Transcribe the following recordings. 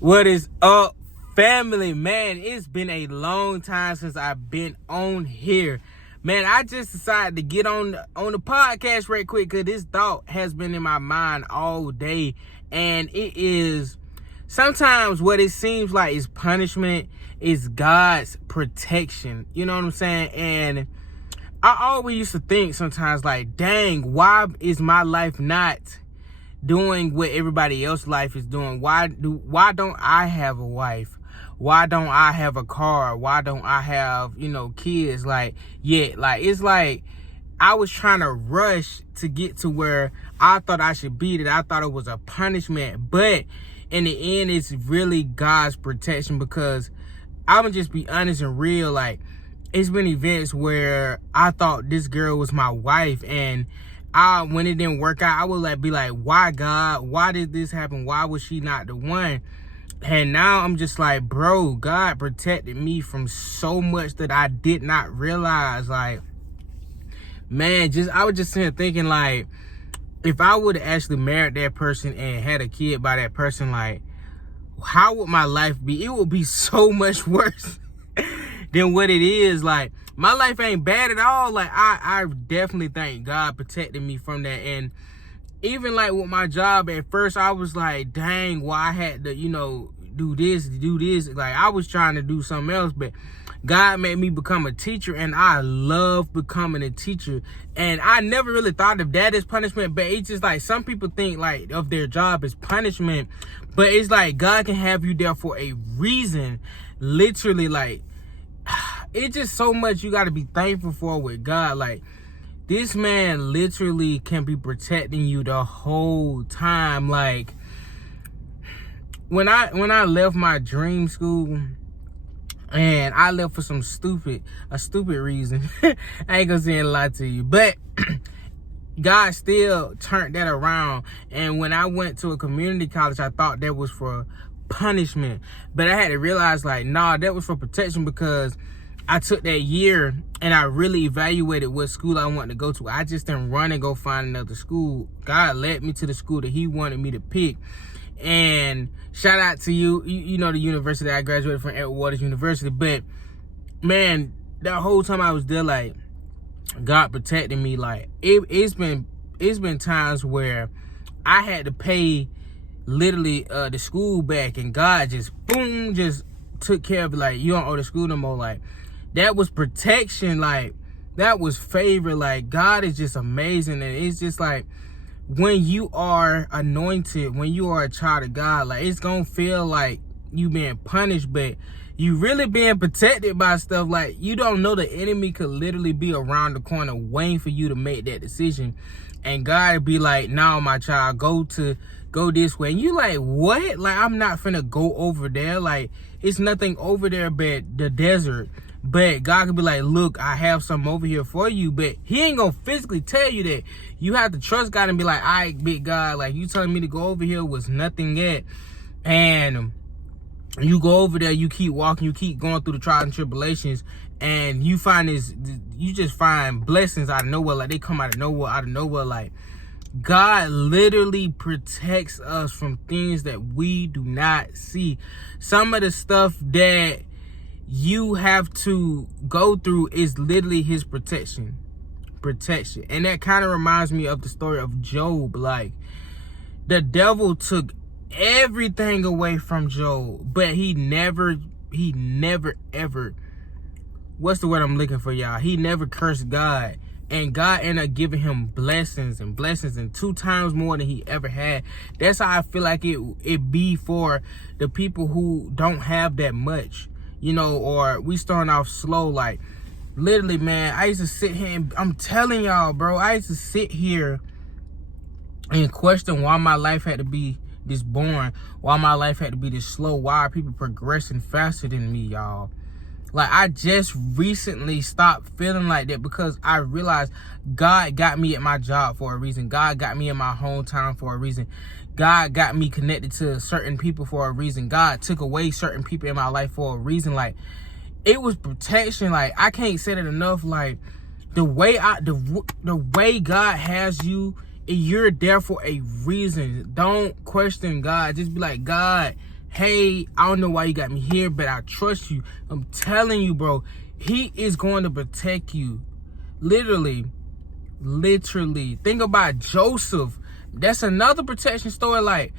What is up, family? Man, it's been a long time since I've been on here. Man, I just decided to get on the podcast right quick because this thought has been in my mind all day. And it is sometimes what it seems like is punishment is God's protection. You know what I'm saying? And I always used to think sometimes like, dang, why is my life not doing what everybody else's life is doing? Why don't I have a wife? Why don't I have a car? Why don't I have, kids? It's like I was trying to rush to get to where I thought I should be, that I thought it was a punishment. But in the end, it's really God's protection, because I'm gonna just be honest and real. Like, it's been events where I thought this girl was my wife, and when it didn't work out, I would be like, why, God? Why did this happen? Why was she not the one? And now I'm just like, bro, God protected me from so much that I did not realize. Like, man, I was just sitting here thinking, like, if I would have actually married that person and had a kid by that person, like, how would my life be? It would be so much worse than what it is. Like, my life ain't bad at all. Like, I definitely thank God protected me from that. And even like with my job, at first I was like, dang, why I had to, do this. Like, I was trying to do something else, but God made me become a teacher, and I love becoming a teacher. And I never really thought of that as punishment, but it's just like some people think like of their job as punishment, but it's like God can have you there for a reason. Literally, like, it's just so much you got to be thankful for with God. Like, this man literally can be protecting you the whole time. Like, when I left my dream school, and I left for a stupid reason. I ain't gonna say a lie to you, but God still turned that around. And when I went to a community college, I thought that was for punishment, but I had to realize, like, nah, that was for protection, because I took that year and I really evaluated what school I wanted to go to. I just didn't run and go find another school. God led me to the school that he wanted me to pick. And shout out to you, the university I graduated from, Edward Waters University. But man, that whole time I was there, like, God protected me. Like, it's been times where I had to pay literally the school back, and God just took care of it. Like, you don't owe the school no more. Like, that was protection. Like, that was favor. Like, God is just amazing. And it's just like, when you are anointed, when you are a child of God, like, it's gonna feel like you being punished, but you really being protected by stuff. Like, you don't know the enemy could literally be around the corner waiting for you to make that decision, and God be like, no, my child, go this way. And you like, what? Like, I'm not finna go over there. Like, it's nothing over there but the desert. But God could be like, look, I have something over here for you. But he ain't gonna physically tell you that. You have to trust God and be like, all right, big God, like, you telling me to go over here was nothing yet. And you go over there, you keep walking, you keep going through the trials and tribulations, and you just find blessings out of nowhere. Like, they come out of nowhere. Like, God literally protects us from things that we do not see. Some of the stuff that you have to go through is literally his protection. And that kind of reminds me of the story of Job. Like, the devil took everything away from Job, but he never ever, what's the word I'm looking for, y'all? He never cursed God. And God ended up giving him blessings and 2 times more than he ever had. That's how I feel like it be for the people who don't have that much, or we starting off slow. Like, literally, man, I used to sit here and I'm telling y'all, bro, I used to sit here and question why my life had to be this boring, why my life had to be this slow, why are people progressing faster than me, y'all? Like, I just recently stopped feeling like that, because I realized God got me at my job for a reason. God got me in my hometown for a reason. God got me connected to certain people for a reason. God took away certain people in my life for a reason. Like, it was protection. Like, I can't say that enough. Like, the way God has you, you're there for a reason. Don't question God. Just be like, God, hey, I don't know why you got me here, but I trust you. I'm telling you, bro, he is going to protect you. Literally. Think about Joseph. That's another protection story. Like,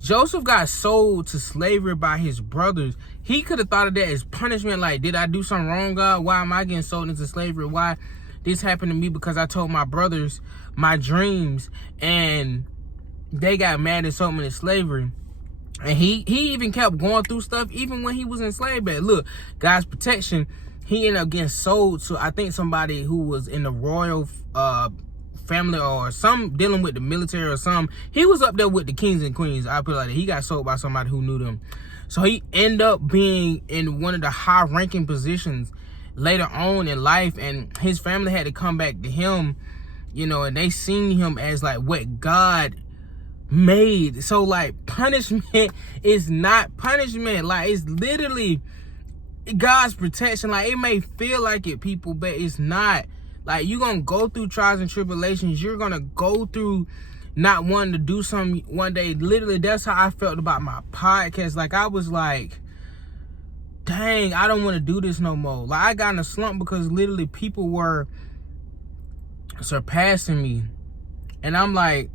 Joseph got sold to slavery by his brothers. He could have thought of that as punishment. Like, did I do something wrong, God? Why am I getting sold into slavery? Why this happened to me? Because I told my brothers my dreams and they got mad and sold me into slavery. And he even kept going through stuff even when he was enslaved. But look, God's protection, he ended up getting sold to, I think, somebody who was in the royal family or some dealing with the military or some. He was up there with the kings and queens. I put it like that. He got sold by somebody who knew them. So he ended up being in one of the high-ranking positions later on in life. And his family had to come back to him, you know, and they seen him as like what God made. So like punishment is not punishment. Like, it's literally God's protection. Like, it may feel like it, people, but it's not. Like, you're gonna go through trials and tribulations. You're gonna go through not wanting to do something one day. Literally, that's how I felt about my podcast. Like, I was like, dang, I don't want to do this no more. Like, I got in a slump because literally people were surpassing me. And I'm like,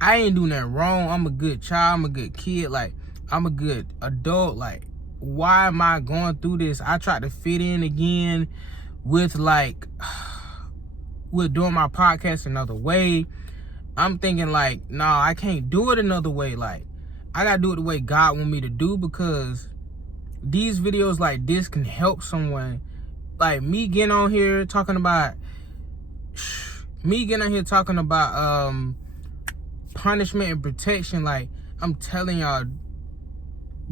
I ain't doing that wrong. I'm a good child. I'm a good kid. Like, I'm a good adult. Like, why am I going through this? I tried to fit in again with like, with doing my podcast another way. I'm thinking like, nah, I can't do it another way. Like, I gotta do it the way God want me to do, because these videos like this can help someone. Like, me getting on here talking about punishment and protection. Like, I'm telling y'all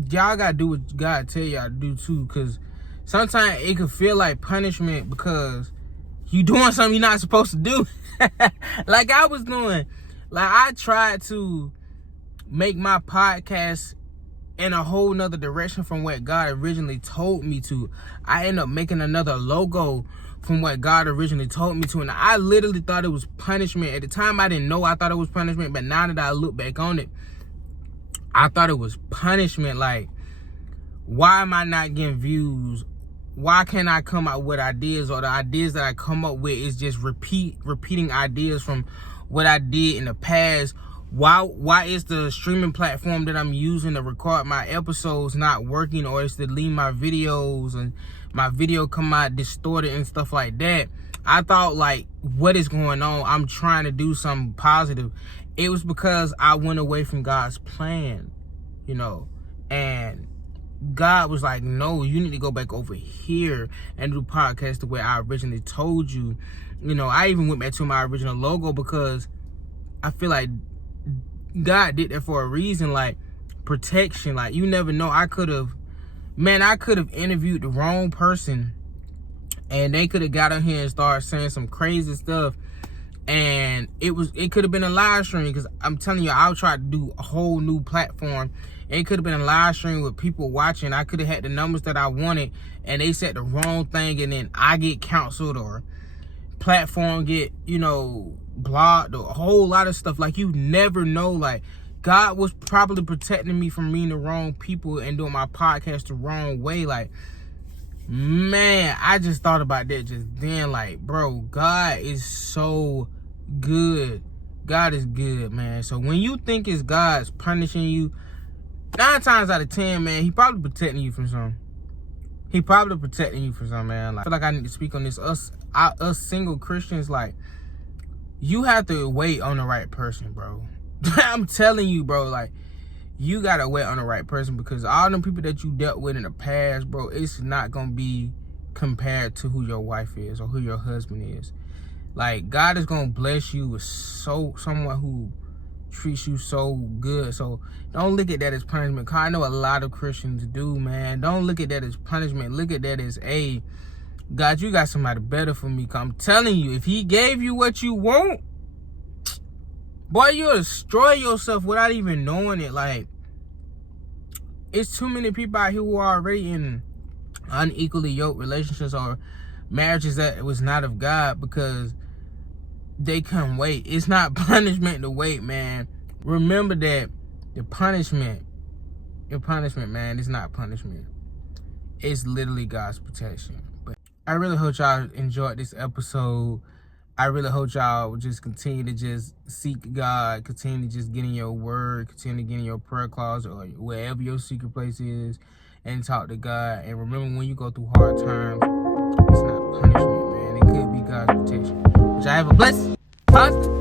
gotta do what God tell y'all to do too, because sometimes it can feel like punishment because you doing something you're not supposed to do. Like I was doing. Like, I tried to make my podcast in a whole nother direction from what God originally told me to. I ended up making another logo from what God originally told me to. And I literally thought it was punishment. At the time, I didn't know I thought it was punishment. But now that I look back on it, I thought it was punishment. Like, why am I not getting views? Why can't I come out with ideas, or the ideas that I come up with is just repeating ideas from what I did in the past? Why is the streaming platform that I'm using to record my episodes not working, or it's to leave my videos and my video come out distorted and stuff like that? I thought, like, what is going on? I'm trying to do something positive. It was because I went away from God's plan, you know, and God was like, no, you need to go back over here and do podcast the way I originally told you. You know, I even went back to my original logo because I feel like God did that for a reason. Like, protection. Like, you never know. I could have interviewed the wrong person and they could have got on here and started saying some crazy stuff, and it could have been a live stream, because I'm telling you, I'll try to do a whole new platform. It could have been a live stream with people watching. I could have had the numbers that I wanted, and they said the wrong thing, and then I get canceled, or platform get, you know, blocked, or a whole lot of stuff. Like, you never know. Like, God was probably protecting me from meeting the wrong people and doing my podcast the wrong way. Like, man, I just thought about that just then. Like, bro, God is so good. God is good, man. So when you think it's God's punishing you, 9 times out of 10, man, he probably protecting you from something. Man. Like, I feel like I need to speak on this. Us single Christians, like, you have to wait on the right person, bro. I'm telling you, bro, like, you gotta wait on the right person, because all them people that you dealt with in the past, bro, it's not gonna be compared to who your wife is or who your husband is. Like, God is gonna bless you with someone who treats you so good. So don't look at that as punishment. Cause I know a lot of Christians do, man. Don't look at that as punishment. Look at that as, hey, God, you got somebody better for me. Cause I'm telling you, if he gave you what you want, boy, you'll destroy yourself without even knowing it. Like, it's too many people out here who are already in unequally yoked relationships or marriages that was not of God because they couldn't wait. It's not punishment to wait, man. Remember that the punishment your punishment, man, it's not punishment. It's literally God's protection. But I really hope y'all enjoyed this episode. I really hope y'all will just continue to just seek God, continue to just get in your word, continue to get in your prayer closet or wherever your secret place is and talk to God. And remember, when you go through hard times, it's not punishment, man. It could be God's protection. But y'all have a blessed, positive,